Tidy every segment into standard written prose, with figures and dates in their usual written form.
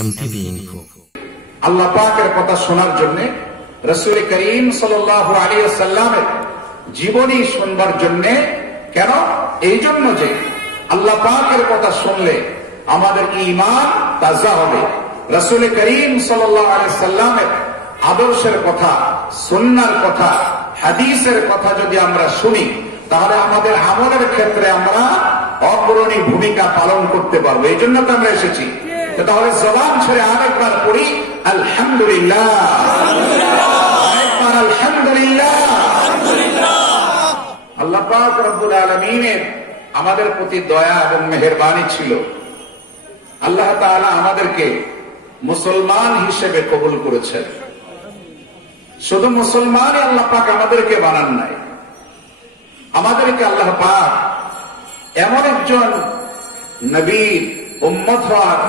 MTV Info। আল্লাহ পাকের কথা শোনার জন্য, রাসূল করিম সাল্লাল্লাহু আলাইহি ওয়াসাল্লামের জীবনী শুনবার জন্য। কেন? এই জন্য যে আল্লাহ পাকের কথা শুনলে আমাদের ঈমান তাজা হবে। রাসূল করিম সাল্লাল্লাহু আলাইহি ওয়াসাল্লামের আদর্শের কথা, সুন্নাহর কথা, হাদিসের কথা যদি আমরা শুনি, তাহলে আমাদের আমলের ক্ষেত্রে আমরা অগ্রণী ভূমিকা পালন করতে পারবো। এই জন্য তো আমরা এসেছি। তাহলে জবান ছেড়ে আরেকবার পড়ি আলহামদুলিল্লাহ, আরেকবার আলহামদুলিল্লাহ। আল্লাহ পাক রব্বুল আলামিনের আমাদের প্রতি দয়া এবং মেহেরবানি ছিল। আল্লাহ তাআলা আমাদেরকে মুসলমান হিসেবে কবুল করেছেন। শুধু মুসলমানই আল্লাহ পাক আমাদেরকে বানান নাই, আমাদেরকে আল্লাহ পাক এমন একজন নবী উম্মত হওয়ার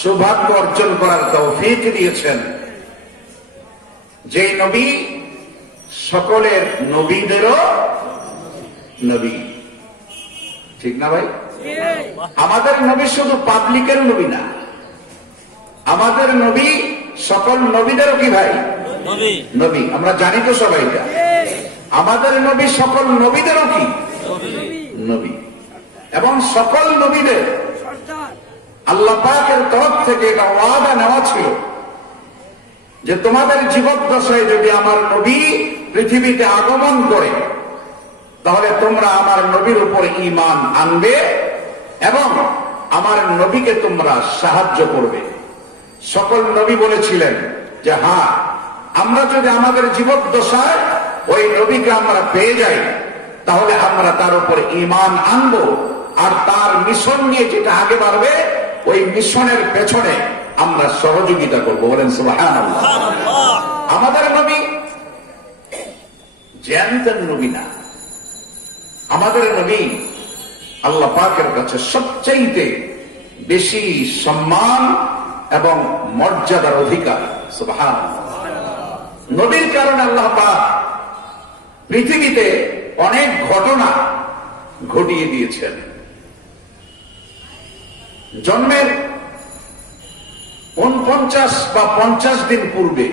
সৌভাগ্য অর্জন করার তৌফিক দিয়েছেন, যে নবী সকলের নবীদেরও নবী। ঠিক না ভাই? আমাদের নবী শুধু পাবলিকের নবী না, আমাদের নবী সকল নবীদেরও কি ভাই? নবী। আমরা জানি তো সবাই এটা। আমাদের নবী সকল নবীদেরও কি নবী, এবং সকল নবীদের আল্লাহ পাকের তরফ থেকে এটা ওয়াদা নেওয়া ছিল যে তোমাদের জীবদ্দশায় যদি আমার নবী পৃথিবীতে আগমন করে, তাহলে তোমরা আমার নবীর উপর ঈমান আনবে এবং আমার নবীকে তোমরা সাহায্য করবে। সকল নবী বলেছিলেন যে হ্যাঁ, আমরা যদি আমাদের জীবদ্দশায় ওই নবীকে আমরা পেয়ে যাই, তাহলে আমরা তার উপর ঈমান আনবো, আর তার মিশন নিয়ে যেটা আগে বাড়বে ওই মিশনের পেছনে আমরা সহযোগিতা করব। বলেন সুবহানাল্লাহ। আমাদের নবী জ্যান্ত নবী না, আমাদের নবী আল্লাহ পাকের কাছে সবচাইতে বেশি সম্মান এবং মর্যাদার অধিকার। সুবহানাল্লাহ। নবীর কারণে আল্লাহ পাক পৃথিবীতে অনেক ঘটনা ঘটিয়ে দিয়েছেন। জন্মের 49 বা 50 দিন পূর্বে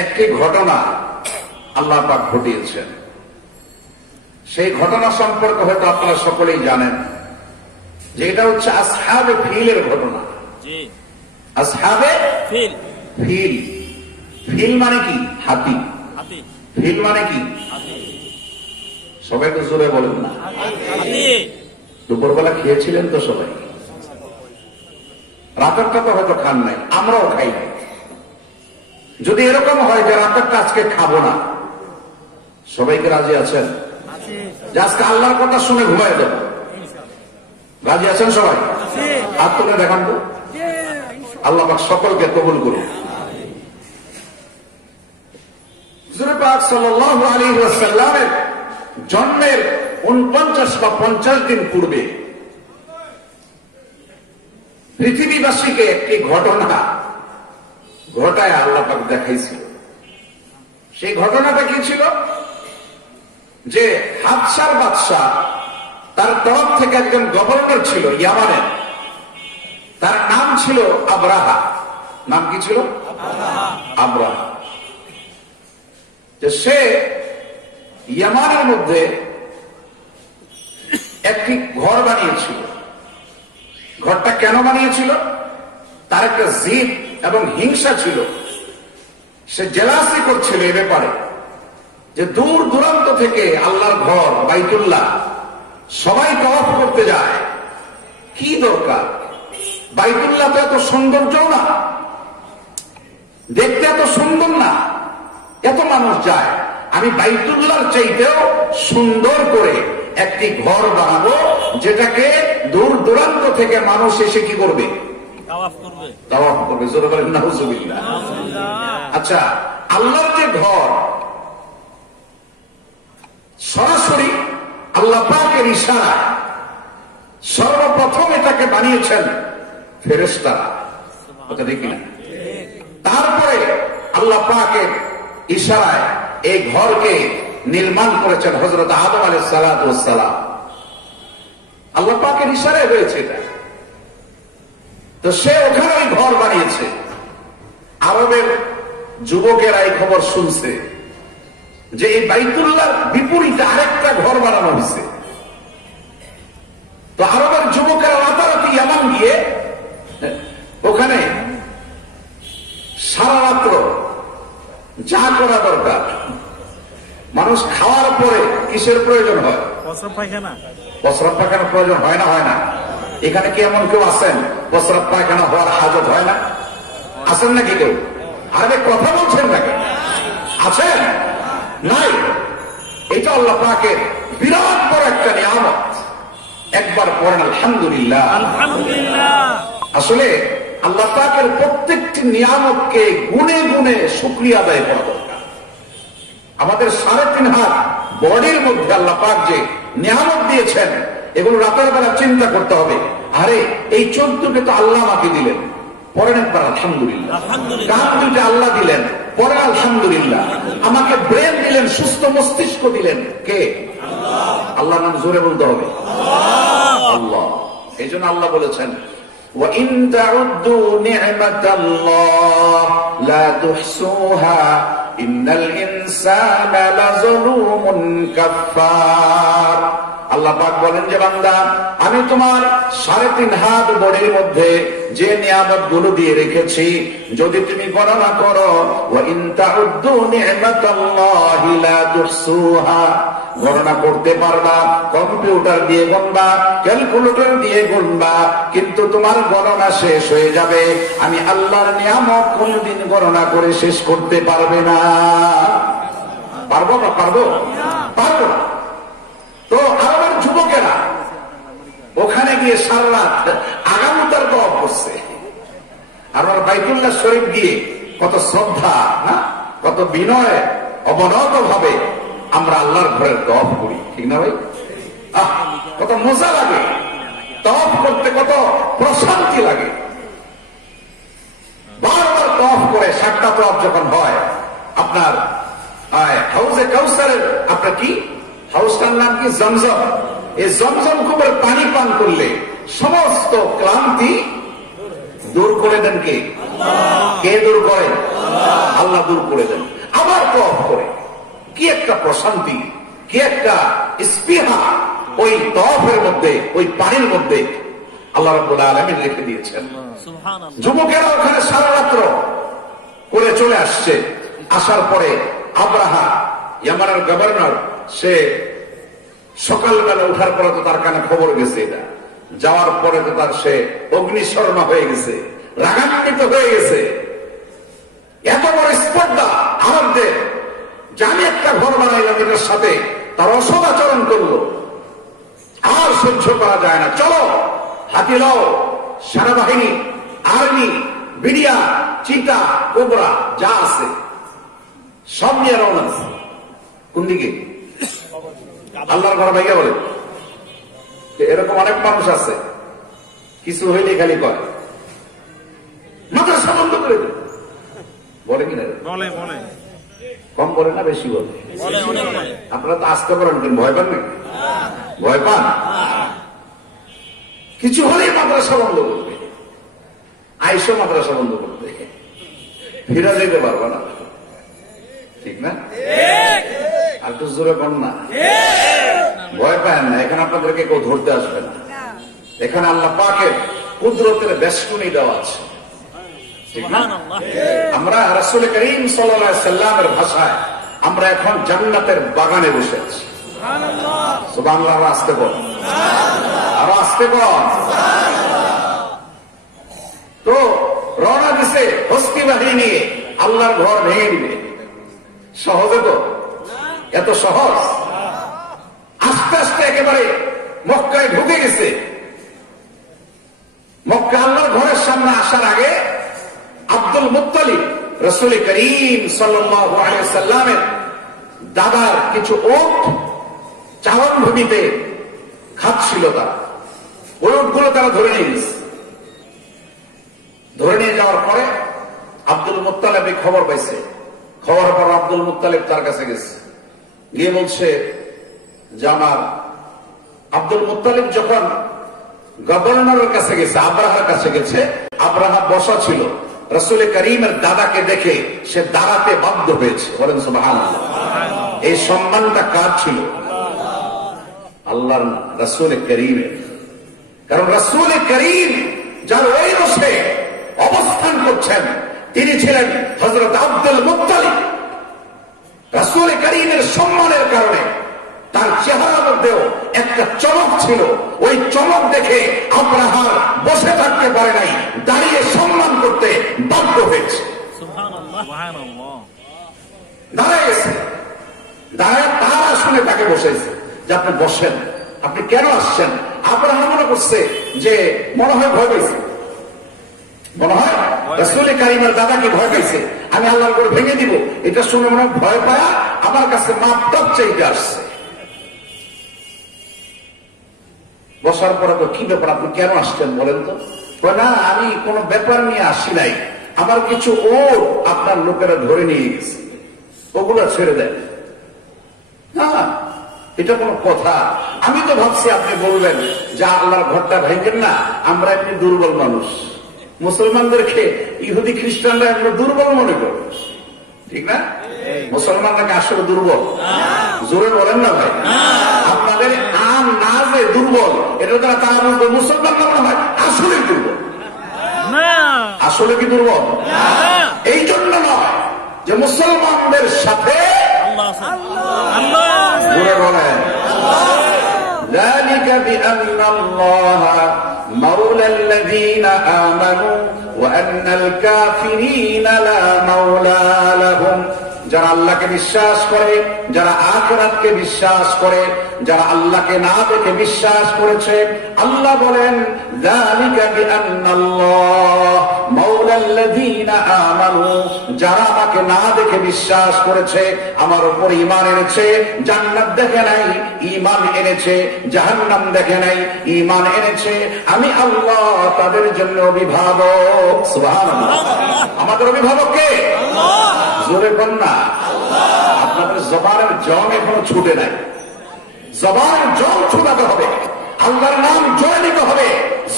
একটি ঘটনা আল্লাহ পাক ঘটিয়েছেন। সেই ঘটনা সম্পর্কে হয়তো আপনারা সকলেই জানেন যে এটা হচ্ছে আসহাবে ফিলের ঘটনা। আসহাবে ফিল। ফিল মানে কি? হাতি। ফিল মানে কি? সবাই তো জোরে বলেন না। দুপুরবেলা খেয়েছিলেন তো সবাই? রাতেরটা তো হয়তো খান নাই, আমরাও খাই নাই। যদি এরকম হয় যে রাতেরটা আজকে খাবো না, সবাইকে রাজি আছেন যে আজকে আল্লাহর কথা শুনে ঘুমাই দেব? রাজি আছেন সবাই? হাত তুলে দেখান তো। আল্লাহ পাক সকলকে কবুল করুন। হুজুর পাক সাল্লাল্লাহু আলাইহি ওয়াসাল্লামের জন্মের 49 বা 50 দিন পূর্বে পৃথিবীবাসীকে একটি ঘটনা ঘটায় আল্লাহ পাক দেখাইছিল। সেই ঘটনাটা কি ছিল? যে হাবশার বাদশা, তার তরফ থেকে একজন গভর্নর ছিল ইয়ামানের, তার নাম ছিল আবরাহা। নাম কি ছিল? আবরাহা। যে সে ইয়ামানের মধ্যে একটি ঘর বানিয়েছিল। ঘরটা কেন বানিয়েছিল? তার একটা জিদ এবং হিংসা ছিল। সে জেলাসি করছিল এ ব্যাপারে যে দূর দূরান্ত থেকে আল্লাহর ঘর বাইতুল্লাহ সবাই তওয়াফ করতে যায়। কি দরকার? বাইতুল্লাহ তো এত সৌন্দর্য না, দেখতে এত সুন্দর না, এত মানুষ যায়, আমি বাইতুল্লাহর চাইতেও সুন্দর করে একটি ঘর বানাবো, যেটাকে দূর দূরান্ত থেকে মানুষ এসে কি করবে? তাওয়াফ করবে। জোরে বলেন নাউজুবিল্লাহ। আচ্ছা, আল্লাহর যে ঘর, সরাসরি আল্লাহ পাকের ইশারায় সর্বপ্রথম এটাকে বানিয়েছেন ফেরেশতারা। কথা দেখি না? তারপরে আল্লাহ পাকের ইশারায় এই ঘরকে নির্মাণ করেছেন হযরত আদম আলাইহিস সালাতু ওয়াস সালাম। আল্লাহ পাকের ইশারায় হয়েছে এটা। তো সে ওখানে ওই ঘর বানিয়েছে। আরবের যুবকেরা এই খবর শুনছে যে এই বাইতুল্লাহর বিপরীতে আরেকটা ঘর বানানো হয়েছে। তো আরবের যুবকেরা রাতারাতি ইয়ামান গিয়ে ওখানে সারা রাত্র যা করা দরকার, মানুষ খাওয়ার পরে কিসের প্রয়োজন হয়? প্রস্রাব পায়খানার প্রয়োজন হয় না? হয় না? এখানে কি এমন কেউ আছেন প্রস্রাব পায়খানা হওয়ার হাজত হয় না? আছেন নাকি কেউ? আরে কথা বলছেন নাকি? আছেন? নাই। এটা আল্লাহ পাকের বিরাট বড় একটা নিয়ামত। একবার পড়েন আলহামদুলিল্লাহ। আসলে আল্লাহ পাকের প্রত্যেকটি নিয়ামতকে গুনে গুনে শুকরিয়া আদায় করা দরকার। আমাদের 3.5 হাত বডির মধ্যে আল্লাহ পাক যে নিয়ামত দিয়েছেন, এগুলো রাতের বেলা চিন্তা করতে হবে। আরে এই 14কে তো আল্লাহ আমাকে দিলেন, পরেন একবার আলহামদুলিল্লাহ। কান দুইটা আল্লাহ দিলেন, পরেন আলহামদুলিল্লাহ। আমাকে ব্রেন দিলেন, সুস্থ মস্তিষ্ক দিলেন, কে? আল্লাহ নাম জোরে বলতে হবে, আল্লাহ। এই জন্য আল্লাহ বলেছেন وَإِن تَعُدُّوا نِعْمَةَ اللَّهِ لَا تُحْصُوهَا إِنَّ الْإِنسَانَ لَظَلُومٌ كَفَّارٌ। আল্লাহ পাক বলেন যে বান্দা, আমি তোমার 3.5 হাত বডির মধ্যে যে নিয়ামত গুলো দিয়ে রেখেছি, যদি তুমি গণনা করো, وَإِن تَعُدُّوا نِعْمَةَ اللَّهِ لَا تُحْصُوهَا, গণনা করতে পারবা, কম্পিউটার দিয়ে গুনবা, ক্যালকুলেটর দিয়ে গুনবা, কিন্তু তোমার গণনা শেষ হয়ে যাবে। আমি আল্লাহর নিয়ামত কোনদিন গণনা করে শেষ করতে পারবে না। পারবো না? পারবো? পারবো না। তো আরবের যুবকেরা ওখানে গিয়ে সারা রাত আগামীটার দোয়া করছে। আর বাইতুল্লাহ শরীফ গিয়ে কত শ্রদ্ধা, না কত বিনয়, অবনত ভাবে আমরা আল্লাহর ঘরের তওয়াফ করি, ঠিক না ভাই? কত মজা লাগে তওয়াফ করতে, কত প্রশান্তি লাগে। বারবার তওয়াফ করে 7টা তওয়াফ যখন হয়, আপনার হাউজে কাউসারের, আপনার কি হাউসটার নাম কি? জমজম। এই জমজম কুবের পানি পান করলে সমস্ত ক্লান্তি দূর করে দেন কে? কে দূর করেন? আল্লাহ দূর করে দেন। আবার তওয়াফ করে কি একটা প্রশান্তি, কি একটা স্পৃহা ওই তওয়াফের মধ্যে, ওই পানির মধ্যে আল্লাহ রাব্বুল আলামিন রেখে দিয়েছেন। যুবকেরা ওখানে সারা রাত্র করে চলে আসছে। আসার পরে আব্রাহা, ইয়ামানের গভর্নর, সে সকালবেলা উঠার পরে তো তার কানে খবর গেছে, এটা যাওয়ার পরে তো তার সে অগ্নিশর্মা হয়ে গেছে, রাগান্বিত হয়ে গেছে। এত বড় স্পর্ধা আমাদের, জানি একটা ঘর বানাইলাম, এটার সাথে তার অসদাচরণ করলো, আর সহ্য করা যায় না। চলো হাতি লও, সেনাবাহিনী, আর্মি, বিডিয়া, চিতা, কোবরা যা আছে সব নিয়ে রওনা। কোন দিকে? আল্লাহর ঘর ভাইয়া বলে। এরকম অনেক মানুষ আছে, কিছু হইলে খালি কয় মাদ্রাসা বন্ধ করে দেয়, বলে কিনা? কম বলে না বেশি বলে? আপনারা তো আসতে পারেন, ভয় পান নাকি? ভয় পান? কিছু হলেই মাদ্রাসা বন্ধ করবে, আইসো মাদ্রাসা বন্ধ করবে, ফিরে যেতে পারবে না, ঠিক না? আর একটু জোরে কর না, ভয় পায় না। এখানে আপনাদেরকে কেউ ধরতে আসবে না। এখানে আল্লাহ পাকের কুদরতের বেষ্টনী দেওয়া আছে, ঠিক না? আমরা রাসূল করিম সাল্লাল্লাহু আলাইহি সাল্লামের ভাষায় আমরা এখন জান্নাতের বাগানে বসে আছি। সুবহানাল্লাহ। আরো আসতে বল, আরো আসতে বল। তো রওনা দিছে হস্তি বাহিনী নিয়ে, আল্লাহর ঘর ভেঙে দিবে। সহজে তো? এত সহজ? আস্তে আস্তে একেবারে মক্কায় ঢুকে গেছে। মক্কা আল্লাহর ঘরের সামনে আসার আগে আব্দুল মুত্তালিব রাসূল করিম সাল্লাল্লাহু আলাইহি সাল্লামের দাদার কিছু উট চাওয়ান ভূমিতে খাচ্ছিল, তারা ওই উটগুলো তারা ধরে নিয়ে গেছে। ধরে নিয়ে যাওয়ার পরে আব্দুল মুত্তালিব খবর পাইছে। খবর পর আব্দুল মুত্তালিব তার কাছে গেছে, গিয়ে বলছে যে আমার আব্দুল মুত্তালিব যখন গভর্নরের কাছে গেছে, আব্রাহার কাছে গেছে, আব্রাহা বসা ছিল, রাসূল করিমের দাদাকে দেখে সে দাঁড়াতে বাধ্য হয়েছে। বলেন সুবহানাল্লাহ। এই সম্মানটা কার ছিল? আল্লাহর না, রাসূল করিমের। কারণ রাসূল করিম যার ওই বসে অবস্থান করছেন তিনি ছিলেন হযরত আব্দুল মুত্তালিব। রাসূল করিমের সম্মানের কারণে তার চেহারার মধ্যেও একটা চমক ছিল। ওই চমক দেখে আব্রাহার বসে থাকতে পারে নাই, দাঁড়িয়ে সম্মান করতে বাধ্য হয়েছে। দাঁড়ায় গেছে, দাঁড়ায় তারা শুনে তাকে বসেছে যে আপনি বসেন, আপনি কেন আসছেন? আব্রাহা মনে করছে যে মনে হয় ভয় পাইছে, মনে হয় রাসূল কারীমের দাদাকে ভয় পাইছে, আমি আল্লাহর করে ভেঙে দিব। এটা শুনে মনে হয় ভয় পায়া আমার কাছে মাপটাপ চাইতে আসছে। বসার পরে তো কি ব্যাপার, আপনি কেন আসছেন বলেন তো? না, আমি কোন ব্যাপার নিয়ে আসি নাই, আমার কিছু ওট আপনার লোকেরা ধরে নিয়ে গেছে, ওগুলো ছেড়ে দেন। না, এটা কোন কথা? আমি তো ভাবছি আপনি বলবেন যে আল্লাহর ঘরটা ভেঙেন না, আমরা এমনি দুর্বল মানুষ, মুসলমানদেরকে ইহুদি খ্রিস্টানরা আমরা দুর্বল মনে করে, ঠিক না? মুসলমানরা আসলে দুর্বল? জোরে বলেন না ভাই। আপনাদের আম না যে দুর্বল, এটা দ্বারা তারা বলবে মুসলমানরা মনে হয় আসলে দুর্বল। আসলে কি দুর্বল? এই জন্য নয় যে মুসলমানদের সাথে জোরে বলেন ذلك بأن الله مولى الذين آمنوا وأن الكافرين لا مولى لهم। যারা আল্লাহকে বিশ্বাস করে, যারা আখিরাতকে বিশ্বাস করে, যারা আল্লাহকে না দেখে বিশ্বাস করেছে, আল্লাহ বলেন যালিকা বিআন্নাল্লাহ মাওলাল্লাযীনা আমানু, যারা আমাকে না দেখে বিশ্বাস করেছে, আমার উপর ঈমান এনেছে, জান্নাত দেখে নাই ঈমান এনেছে, জাহান্নাম দেখে নাই ঈমান এনেছে, আমি আল্লাহ তাদের জন্য অভিভাবক। সুবহানাল্লাহ। আমাদের অভিভাবক কে? আল্লাহ। জোরে বল না। আপনাদের জবানের জং এখনো ছুটে নাই, জবানের জং ছুটাতে হবে, আল্লাহর নাম জোরে নিতে হবে।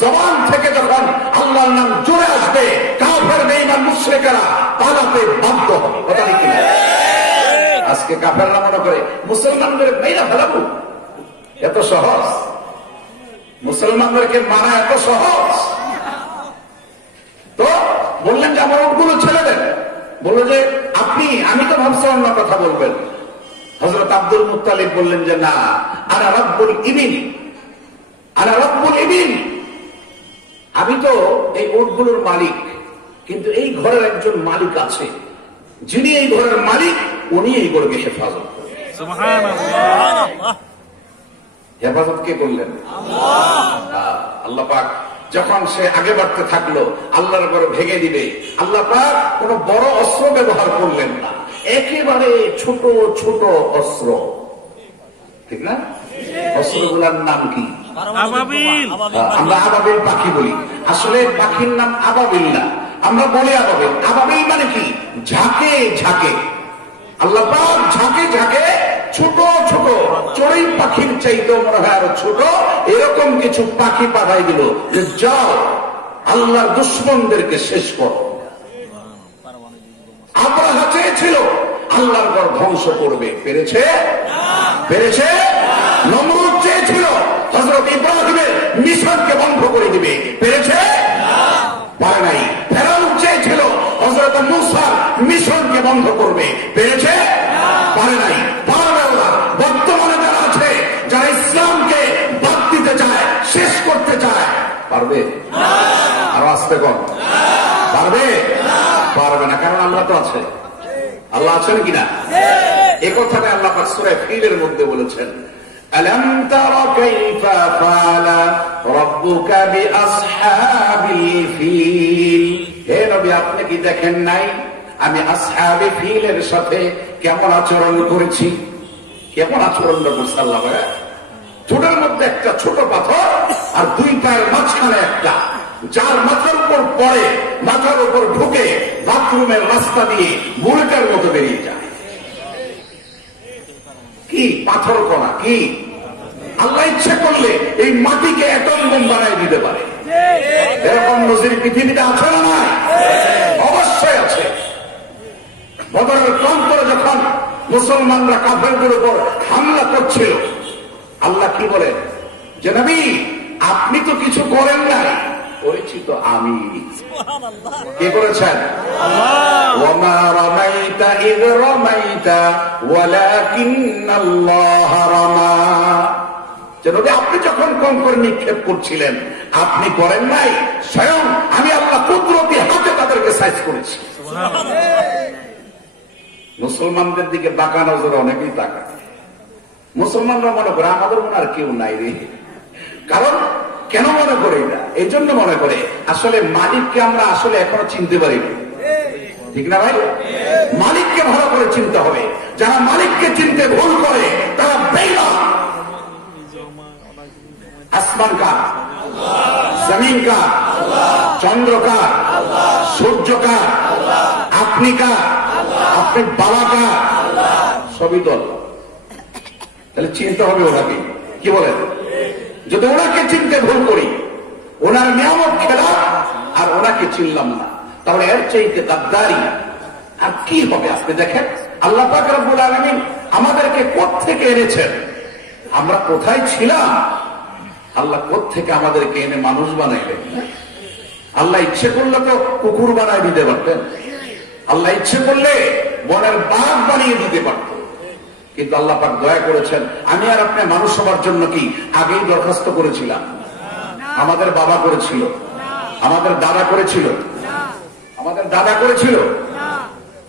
জবান থেকে যখন আল্লাহর নাম জোরে আসবে, কাফের বেঈমান মুশরিকরা পালাতে বাধ্য হবে। কথা ঠিক কিনা? আজকে কাফেররা মনে করে মুসলমানদের মেয়েরা ফেলাবো, এত সহজ? মুসলমানদেরকে মানা এত সহজ? তো বললেন যে আমার ওগুলো ছেড়ে দেন। বললো যে আমি তো ভাবছি অন্য কথা বলবেন। হযরত আব্দুল মুত্তালিব বললেন যে না, আনা রাব্বুল ইবিল, আনা রাব্বুল ইবিল, আমি তো এই উটগুলোর মালিক, কিন্তু এই ঘরের একজন মালিক আছে, যিনি এই ঘরের মালিক, উনি এই ঘরকে হেফাজত করেন। সুবহানাল্লাহ। হেফাজত কে করলেন? আল্লাহ পাক। যখন সে আগে বাড়তে থাকলো, আল্লাহর ঘর ভেঙে দিবে, আল্লাহ পাক কোন বড় অস্ত্র ব্যবহার করলেন না, একেবারে ছোট ছোট অস্ত্র, ঠিক না? অস্ত্রগুলোর নাম কি? আমরা আবাবিল পাখি বলি, আসলে পাখির নাম আবাবিল না, আমরা বলি আবাবিল। আবাবিল মানে কি? ঝাঁকে ঝাঁকে। আল্লাহ পাক ঝাঁকে ঝাঁকে ছোট ছোট চড়ুই পাখির চাইতেও মনে হয় আরো ছোট এরকম কিছু পাখি পাঠাই দিল যে যাও আল্লাহর দুশমনদেরকে শেষ করো। আব্রাহা চেয়েছিল আল্লাহর ঘর ধ্বংস করবে, পেরেছে? পেরেছে? নমরুদ চেয়েছিল হযরত ইব্রাহিমের মিশনকে বন্ধ করে দিবে, পেরেছে? পারে নাই। ফেরাউন চেয়েছিল হযরত মুসার মিশনকে বন্ধ করবে, পেরেছে? পারে নাই। পারবে আল্লাহ। বর্তমানে যারা আছে, যারা ইসলামকে বাদ দিতে চায়, শেষ করতে চায়, পারবে? আরো আসতে কম। পারবে? পারবে না, কারণ আল্লাহ তো আছে। আল্লাহ আছেন কিনা? এই কথাটা আল্লাহ পাক সূরা ফিলের মধ্যে বলেছেন, আলাম তারা কাইফা ফাআলা রাব্বুকা বিআসহাবিল ফিল। হে নবী, আপনি কি দেখেন নাই আমি আসহাবে ফিলের সাথে কেমন আচরণ করেছি? কেমন আচরণ করছে আল্লাহ? ঠোঁটের মধ্যে একটা ছোট পাথর আর দুই পায়ের মাঝখানে একটা, যার মাথার উপর পড়ে, মাথার উপর ঢুকে বাথরুমের রাস্তা দিয়ে বুলেটের মতো বেরিয়ে যায়। কি পাথর কণা! কি আল্লাহ ইচ্ছা করলে এই মাটিকে অ্যাটম বোম বানাই দিতে পারে। এরকম নজির পৃথিবীতে আছে না নাই? অবশ্যই আছে। বদরের প্রান্তরে যখন মুসলমানরা কাফেরদের উপর হামলা করছিল, আল্লাহ কি বলেন যে নবী আপনি তো কিছু করেন নাই, করেছি তো আমি। কে করেছেন? ওয়ামা রামাইতা ইয রামাইতা ওয়ালাকিন্নাল্লাহ রামা। যে নবী আপনি যখন কঙ্কর নিক্ষেপ করছিলেন আপনি করেন নাই, স্বয়ং আমি আল্লাহ কুদরতি হাতে তাদেরকে সাইজ করেছি। মুসলমানদের দিকে বাঁকা নজরে অনেকেই তাকায়। মুসলমানরা মনে করে আমাদের মনে আর কেউ নাই রে। কারণ কেন মনে করি না? এই জন্য মনে করে আসলে মালিককে আমরা আসলে এখনো চিনতে পারিনি, ঠিক না ভাই? মালিককে ভালো করে চিনতে হবে। যারা মালিককে চিনতে ভুল করে তারা বেঈমান। আসমান কার? জমিন কার? চন্দ্র কার? সূর্য কার? আপনি কার? আপনি বাবা কার? সবই দল। তাহলে চিনতে হবে ওনাকে। কি বলেন? যদি ওনাকে চিনতে ভুল করি, ওনার নিয়ামত খেলাম আর ওনাকে চিনলাম না, তাহলে এর চাইতে গাদ্দারি আর কি হবে? আজকে দেখেন আল্লাহ পাক রব্বুল আলামিন আমাদেরকে কোত্থেকে এনেছেন, আমরা কোথায় ছিলাম, আল্লাহ কোত্থেকে আমাদেরকে এনে মানুষ বানাইলেন। আল্লাহ ইচ্ছে করলে তো কুকুর বানায় দিতে পারতেন, আল্লাহ ইচ্ছে করলে বনের বাঘ বানিয়ে দিতে পারত, কিন্তু আল্লাহ পাক দয়া করেছেন। আমি আর আপনি মানুষ হবার জন্য কি আগেই দরখাস্ত করেছিলাম? আমাদের বাবা করেছিল, আমাদের দাদা করেছিল, আমাদের দাদা করেছিল?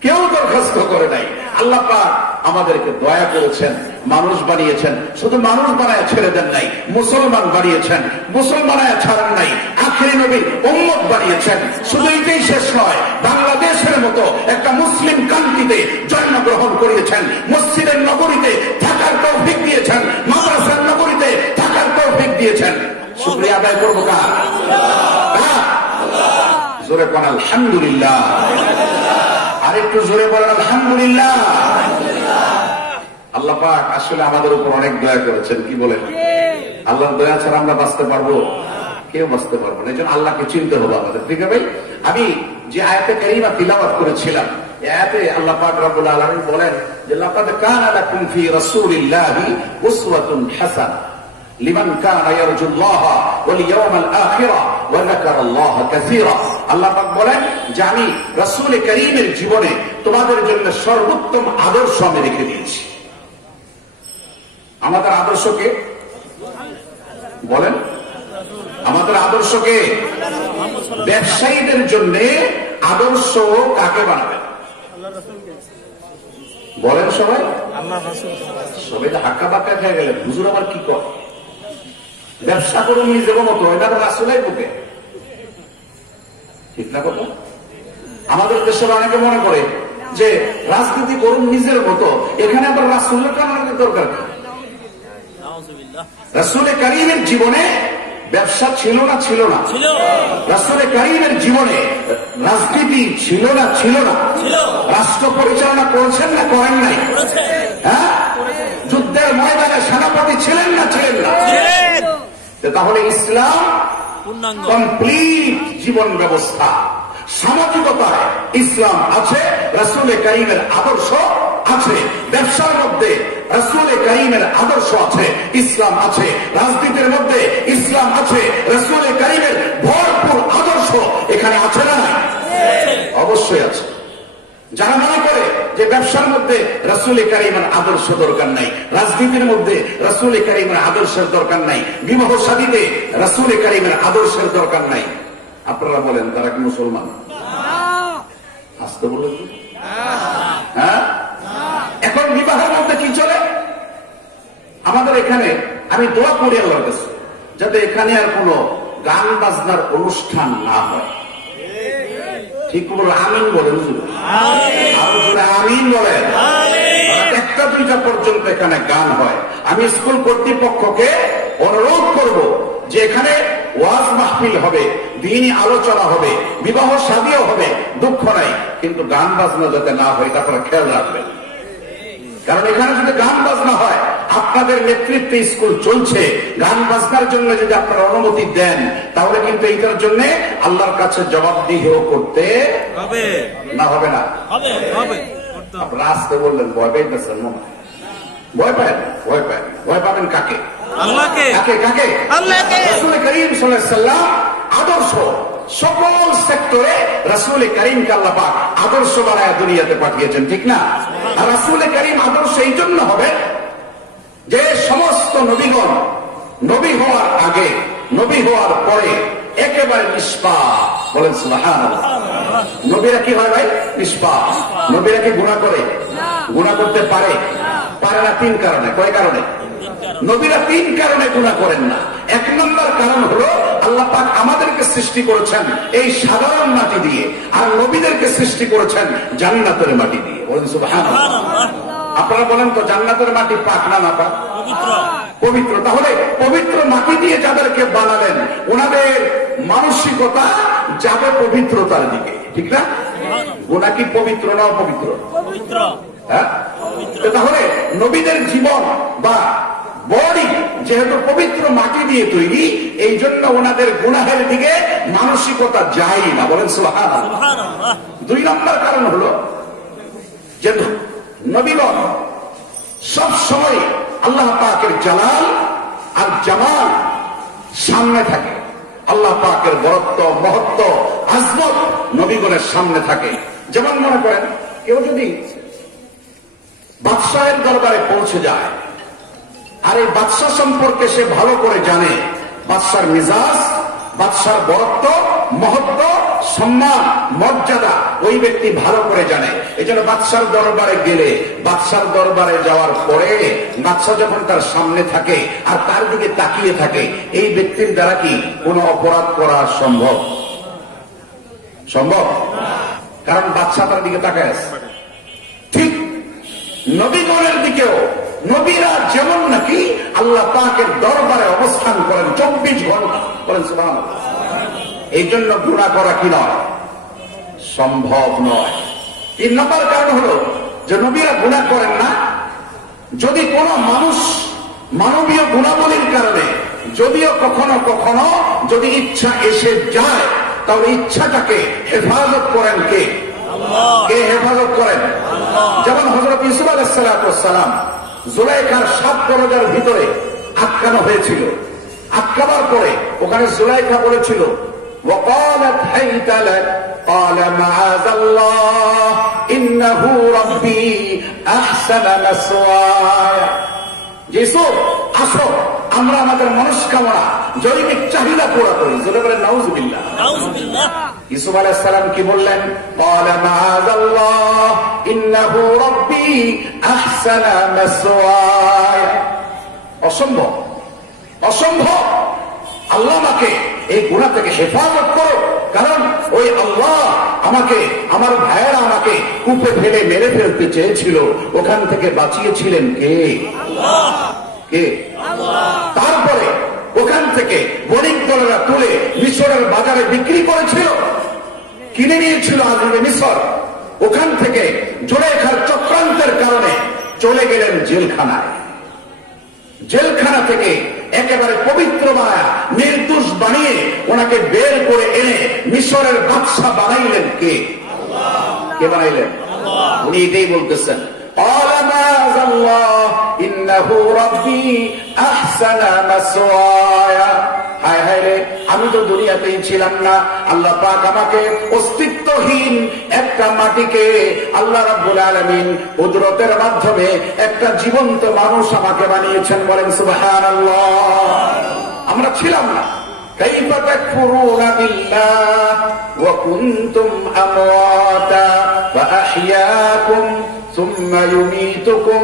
কেউ দরখাস্ত করে নাই। আল্লাহ পাক আমাদেরকে দয়া করেছেন, মানুষ বানিয়েছেন। শুধু মানুষ বানায় ছেড়ে দেন নাই, মুসলমান বানিয়েছেন। মুসলমান বানায় ছাড়েন নাই, আখেরি নবীর উম্মত বানিয়েছেন। শুধু এটাই শেষ নয়, বাংলাদেশের মতো একটা মুসলিম কান্ট্রিতে জন্মগ্রহণ করিয়েছেন। মসজিদের নগরীতে থাকার তৌফিক দিয়েছেন, মাদ্রাসার নগরীতে থাকার তৌফিক দিয়েছেন। শুকরিয়া আদায় করবো কার? জোরে কোন আলহামদুলিল্লাহ। আরেকটু জোরে বলেন আলহামদুলিল্লাহ। আল্লাহ পাক আসলে আমাদের উপর অনেক দয়া করেছেন। কি বলেন? আল্লাহর দয়া ছাড়া আমরা বাঁচতে পারবো? কেউ বাঁচতে পারবো না। এই জন্য আল্লাহকে চিনতে হবে আমাদের, ঠিক আছে ভাই? আমি যে আয়াতে কারিমা তিলাওয়াত করেছিলাম, আয়াতে আল্লাহ পাক রব্বুল আলামিন বলেন যে লাকাদ কানা লাকুম ফি রাসূলিল্লাহি উসওয়াতুন হাসানাহ লিমান কানা ইয়ারজুল্লাহ ওয়াল ইয়াওমাল আখিরা ওয়া যাকারাল্লাহ কাসীরা। আল্লাহ পাক বলেন যে আমি রাসূল কারীমের জীবনে তোমাদের জন্য সর্বোত্তম আদর্শ আমি রেখে দিয়েছি। আমাদের আদর্শকে বলেন, আমাদের আদর্শকে ব্যবসায়ীদের জন্য আদর্শ কাকে বানাবেন বলেন? সবাই সবাই হাক্কা বাক্কা খেয়ে গেলেন। হুজুর আবার কি কর? ব্যবসা করুন নিজের মতো, এটা তো রাসূলের বুকে, ঠিক না কথা? আমাদের দেশের অনেকে মনে করে যে রাজনীতি করুন নিজের মতো, এখানে আবার রাসূলের কারণে দরকার। রাসূল কারীমের জীবনে ব্যবসা ছিল না? ছিল না? রাসূল কারীমের জীবনে রাজনীতি ছিল না? ছিল না? রাষ্ট্র পরিচালনা করেছেন না করেন নাই? হ্যাঁ, যুদ্ধের ময়দানে সেনাপতি ছিলেন না ছিলেন না? তাহলে ইসলাম কমপ্লিট জীবন ব্যবস্থা, সামাজিকতায় ইসলাম আছে, রাসূল কারীমের আদর্শ আছে, ব্যবসার মধ্যে রাসূল কারীমের আদর্শ আছে, ইসলাম আছে, রাজনীতির মধ্যে ইসলাম আছে, রাসূল কারীমের ভরপুর আদর্শ এখানে আছে না? অবশ্যই আছে। যারা মনে করে যে ব্যবসার মধ্যে রাসূল কারীমের আদর্শ দরকার নাই, রাজনীতির মধ্যে রাসূল কারীমের আদর্শের দরকার নাই, বিবাহ শাদীতে রাসূল কারীমের আদর্শের দরকার নাই, আপনারা বলেন তারা কি মুসলমান? আসতে বলুন। হ্যাঁ, এখন বিবাহের মধ্যে কি চলে? আমাদের এখানে আমি দোয়া করি আল্লাহর কাছে যাতে এখানে আর কোন গান বাজনার অনুষ্ঠান না হয়। ঠিক বলো, আমিন বলেন। আমিন বলেন। একটা দুইটা পর্যন্ত এখানে গান হয়। আমি স্কুল কর্তৃপক্ষকে অনুরোধ করব যে এখানে ওয়াজ মাহফিল হবে, দ্বীনি আলোচনা হবে, বিবাহ শাদীও হবে, দুঃখ নাই, কিন্তু গান বাজনা যাতে না হয় এটা আপনারা খেয়াল রাখবেন। কারণ এখানে যদি গান বাজনা হয় আপনাদের নেতৃত্বে স্কুল চলছে, গান বাজনার জন্য যদি আপনারা অনুমতি দেন, তাহলে কিন্তু এইটার জন্য আল্লাহর কাছে জবাবদিহিও করতে হবে না? হবে না? আপনারা আসতে বললেন, ভয় পাইতেছেন মনে হয়? ভয় পায়, ভয় পায়, ভয় পাবেন কাকে? আল্লাহকে। কাকে? কাকে? আল্লাহকে। রাসূল করিম সাল্লাল্লাহু আলাইহি ওয়াসাল্লাম আদর্শ, সকল সেক্টরে রাসূল করিমকে আল্লাহ পাক আদর্শ বানায় দুনিয়াতে পাঠিয়েছেন, ঠিক না? আর রাসূল করিম আদর্শ এই জন্য হবে যে সমস্ত নবীগণ নবী হওয়ার আগে, নবী হওয়ার পরে একেবারে নিষ্পাপ। বলেন সুবহানাল্লাহ। নবীরা কি হয় ভাই? নিষ্পাপ। নবীরা কি গুনাহ করে? গুনাহ করতে পারে? পারে না। তিন কারণে। কয় কারণে? নবীরা তিন কারণে গুনাহ করেন না। এক নম্বর কারণ হলো আল্লাহ পাক আমাদেরকে সৃষ্টি করেছেন এই সাধারণ মাটি দিয়ে, আর নবীদেরকে সৃষ্টি করেছেন জান্নাতের মাটি দিয়ে। বলেন সুবহানাল্লাহ। আপনারা বলেন তো জান্নাতের মাটি পাক না না পাক? পবিত্র। তাহলে পবিত্র মাটি দিয়ে যাদেরকে বানালেন, ওনাদের মানসিকতা যাবে পবিত্রতার দিকে, ঠিক না? ওনা কি পবিত্র না অপবিত্র? হ্যাঁ। তাহলে নবীদের জীবন বা বডি যেহেতু পবিত্র মাটি দিয়ে তৈরি, এই জন্য ওনাদের গুনাহের দিকে মানসিকতা যায় না। বলেন সুবহানাল্লাহ। দুই নম্বর কারণ হলো যে নবীগণ সব সময় আল্লাহ পাকের জালাল আর জামাল সামনে থাকে। আল্লাহ পাকের বরত্ব, মহত্ব, আজমত নবীগণের সামনে থাকে। যেমন মনে করেন কেউ যদি বাদশাহের দরবারে পৌঁছে যায়, আর এই বাদশাহ সম্পর্কে সে ভালো করে জানে, বাদশার মিজাজ, বাদশার বরত্ব, মহত্ব, সম্মান, মর্যাদা ওই ব্যক্তি ভালো করে জানে। এই জন্য বাদশার দরবারে গেলে, বাদশার দরবারে যাওয়ার পরে বাদশাহ যখন তার সামনে থাকে আর তার দিকে তাকিয়ে থাকে, এই ব্যক্তির দ্বারা কি কোনো অপরাধ করা সম্ভব? সম্ভব? কারণ বাদশাহ তার দিকে তাকায় আছে। ঠিক নবীগণের দিকেও নবীরা যেমন নাকি আল্লাহ পাকের দরবারে অবস্থান করেন 24 ঘন্টা। বলেন সুবহানাল্লাহ। এই জন্য গুনাহ করা কি নয়? সম্ভব নয়। 3 নম্বর কারণ হলো যে নবীরা গুনাহ করেন না। যদি কোন মানুষ মানবীয় গুণাবলীর কারণে যদিও কখনো কখনো যদি ইচ্ছা এসে যায়, তাহলে ইচ্ছাটাকে হেফাজত করেন কে? কে হেফাজত করেন? যেমন হযরত ইউসুফ আলাইহিস সালাম জুলাইখার 7 দরজার ভিতরে আটকানো হয়েছিল। আটকাবার পরে ওখানে জুলাইখা বলেছিল, وقالت هيت لك قال معاذ الله إنه ربي أحسن مثواي। ইউসুফ আসো, আমরা আমাদের মনস্কামনা, জৈবিক চাহিদা পুরা করি। জোরে বলেন নাউজুবিল্লাহ। ইউসুফ আলাইহিস সালাম কি বললেন? قال معاذ الله إنه ربي أحسن مثواي। অসম্ভব, অসম্ভব। আল্লাহ আমাকে এই গুনাহ থেকে হেফাজত করো, কারণ ওই আল্লাহ আমাকে, আমার ভাইয়েরা আমাকে কূপে ফেলে মেরে ফেলতে চেয়েছিল, ওখান থেকে বাঁচিয়েছিলেন কে? কে? তারপরে ওখান থেকে বণিক দলেরা তুলে মিশরের বাজারে বিক্রি করেছিল, কিনে নিয়েছিল আজিমে মিশর। ওখান থেকে জুলাইখার চক্রান্তের কারণে চলে গেলেন জেলখানায়। জেলখানা থেকে একেবারে পবিত্র বানায়, নির্দোষ বানিয়ে ওনাকে বের করে এনে মিশরের বাদশা বানাইলেন কে? কে বানাইলেন? উনি এটাই বলতেছেন, আমি তো দুনিয়াতেই ছিলাম না, আল্লাহ পাক আমাকে অস্তিত্বহীন একটা মাটিকে আল্লাহ রাব্বুল আলামিন কুদরতের মাধ্যমে একটা জীবন্ত মানুষ আমাকে বানিয়েছেন। বলেন সুবহানাল্লাহ। আমরা ছিলাম না। কাইফা তাকফুরুনা বিল্লাহ ওয়া কুনতুম আমওয়াতা ওয়া আহইয়াকুম সুম্মা ইউমীতুকুম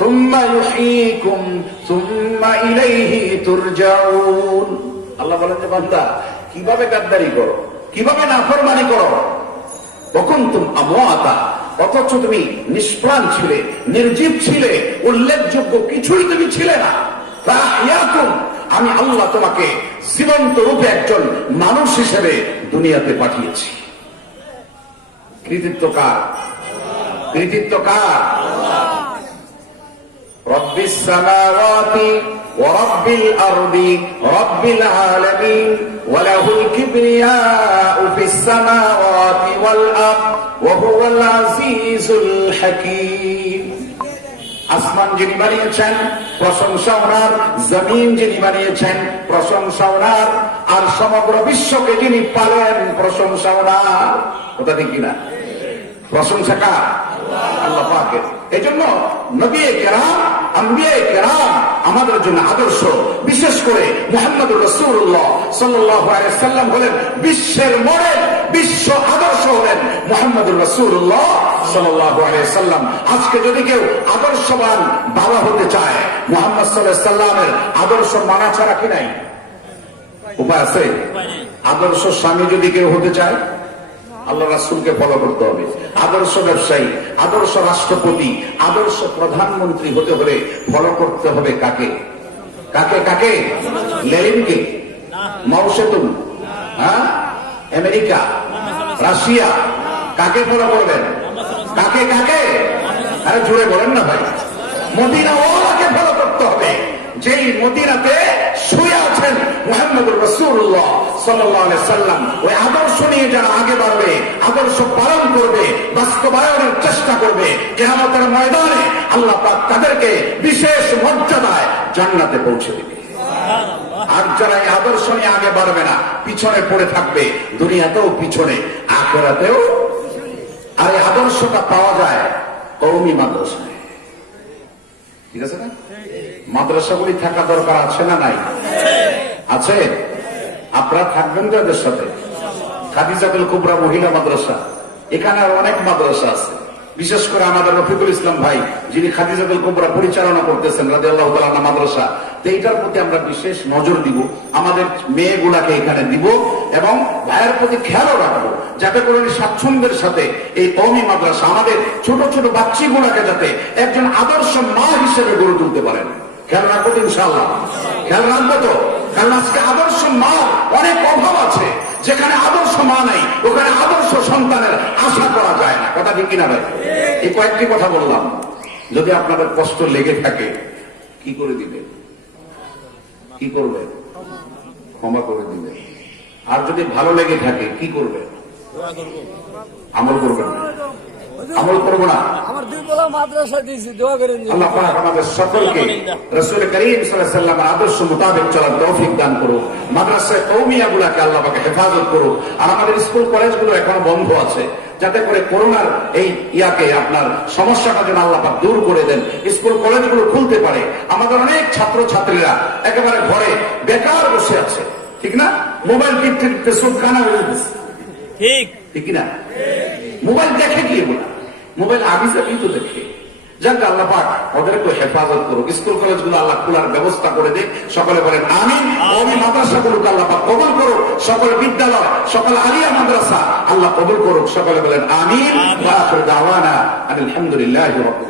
সুম্মা ইউহয়ীকুম সুম্মা ইলাইহি তুরজাউন। আল্লাহ বলেন যে বান্দা, কিভাবে গাদ্দারি করো, কিভাবে নাফরমানি করো। ওয়া কুনতুম আমওয়াতা, অথচ তুমি নিষ্প্রাণ ছিলে, নির্জীব ছিলে, উল্লেখযোগ্য কিছুই তুমি ছিলে না। ফাআহইয়াকুম, আমি আল্লাহ তোমাকে জীবন্ত রূপে একজন মানুষ হিসেবে দুনিয়াতে পাঠিয়েছি। কৃতিত্ব কার? কৃতিত্ব কার? রব্বিস সামাওয়াতি ওয়া রাব্বিল আরদি রাব্বিল আলামিন ওয়া লাহুল কিবরিয়াউ ফিস সামাওয়াতি ওয়াল আরদ ওয়া হুয়াল আজিজুল হাকীম। আসমান যিনি বানিয়েছেন প্রশংসা ওনার, জমিন যিনি বানিয়েছেন প্রশংসা ওনার, আর সমগ্র বিশ্বকে যিনি পালেন প্রশংসা ওনার। কথা ঠিক কিনা? প্রশংসা কার? আল্লাহ পাকের। এই জন্য নবী কেরাম, আম্বিয়া কেরাম আমাদের জন্য আদর্শ। বিশেষ করে মুহাম্মদুর রাসূলুল্লাহ সাল্লাল্লাহু আলাইহি সাল্লাম হলেন বিশ্বের মডেল, বিশ্ব আদর্শ হলেন মুহাম্মদুর রাসূলুল্লাহ সাল্লাল্লাহু আলাইহি সাল্লাম। আজকে যদি কেউ আদর্শবান বাবা হতে চায়, মুহাম্মদ সাল্লাল্লাহু আলাইহি সাল্লামের আদর্শ মানা ছাড়া কি নাই? উপায় আছে? আদর্শ স্বামী যদি কেউ হতে চায়, আল্লাহ রাসূলকে ফলো করতে হবে। আদর্শ ব্যবসায়ী, আদর্শ রাষ্ট্রপতি, আদর্শ প্রধানমন্ত্রী হতে হলে ফলো করতে হবে কাকে? কাকে কাকে? লেনিনকে? মাও সেতুং? হ্যাঁ, আমেরিকা, রাশিয়া? কাকে ফলো করবেন? কাকে কাকে? আরে জোরে বলেন না ভাই। মদিনাওয়ালাকে ফলো করতে হবে, যেই মদিনাতে শুয়ে আছেন মুহাম্মদুর রাসূলুল্লাহ সাল্লাল্লাহু আলাইহি সাল্লাম। ওই আদর্শ নিয়ে যারা আগে বাড়বে, আদর্শ পালন করবে, বাস্তবায়নের চেষ্টা করবে, কিয়ামতের ময়দানে আল্লাহ পাক তাদেরকে বিশেষ মর্যাদায় জান্নাতে পৌঁছে দেবে। আর যারা এই আদর্শ নিয়ে আগে বাড়বে না, পিছনে পড়ে থাকবে, দুনিয়াতেও পিছনে, আখিরাতেও। আর এই আদর্শটা পাওয়া যায় কওমি মাদ্রাসায়। ঠিক আছে না? মাদ্রাসাগুলি থাকা দরকার আছে না নাই? আছে। আপনারা থাকবেন তো এদের সাথে। খাদিজাতুল কুবরা মহিলা মাদ্রাসা, এখানে আর অনেক মাদ্রাসা আছে। বিশেষ করে আমাদের রফিকুল ইসলাম ভাই, যিনি খাদিজাতুল কুবরা পরিচালনা করতেছেন রাদিয়াল্লাহু তাআলা আনহা মাদ্রাসা, তো এইটার প্রতি আমরা বিশেষ নজর দিব। আমাদের মেয়েগুলাকে এখানে দিব এবং ভাইয়ের প্রতি খেয়ালও রাখবো, যাতে করে স্বাচ্ছন্দ্যের সাথে এই কওমি মাদ্রাসা আমাদের ছোট ছোট বাচ্চাগুলাকে যাতে একজন আদর্শ মা হিসেবে গড়ে তুলতে পারেন। খেয়াল রাখবো তো ইনশাআল্লাহ? খেয়াল রাখবো তো? কারণ আজকে আদর্শ মা অনেক অভাব আছে। যেখানে আদর্শ মা নাই, ওখানে আদর্শ সন্তানের আশা করা যায় না। কথা ঠিক কিনা ভাই? এই কয়েকটি কথা বললাম। যদি আপনাদের কষ্ট লেগে থাকে, কি করে দিবেন? কি করবেন? ক্ষমা করে দিবেন। আর যদি ভালো লেগে থাকে, কি করবেন? আমল করবেন না। আমল করবো না। আল্লাহ পাক আমাদের সকলকে রাসূল করিম সাল্লাল্লাহু আলাইহি ওয়াসাল্লামের আদর্শ মোতাবেক চলার তৌফিক দান করুক। মাদ্রাসায়ে কওমিয়াগুলোকে আল্লাহ পাক হেফাজত করুক। আর আমাদের স্কুল কলেজগুলো এখনো বন্ধ আছে, যাতে করে করোনার এই আপনার সমস্যাটা যেন আল্লাহ পাক দূর করে দেন, স্কুল কলেজগুলো খুলতে পারে। আমাদের অনেক ছাত্র ছাত্রীরা একেবারে ঘরে বেকার বসে আছে, ঠিক না? মোবাইল টিপতে টিপতে চোখ কানা হয়ে যাচ্ছে। ঠিক ঠিক না? মোবাইল দেখে কি বলা? মোবাইল আগে যাবেই তো দেখে। যাক আল্লাহ পাক ওদেরকে হেফাজত করুক। স্কুল কলেজগুলো আল্লাহ খোলার ব্যবস্থা করে দেখ। সকলে বলেন আমিন। ওই মাদ্রাসাগুলোকে আল্লাহ পাক কবুল করুক। সকল বিদ্যালয়, সকল আলিয়া মাদ্রাসা আল্লাহ কবুল করুক। সকলে বলেন আমিন। ওয়া আখিরু দাওয়ানা আলহামদুলিল্লাহি রাব্বিল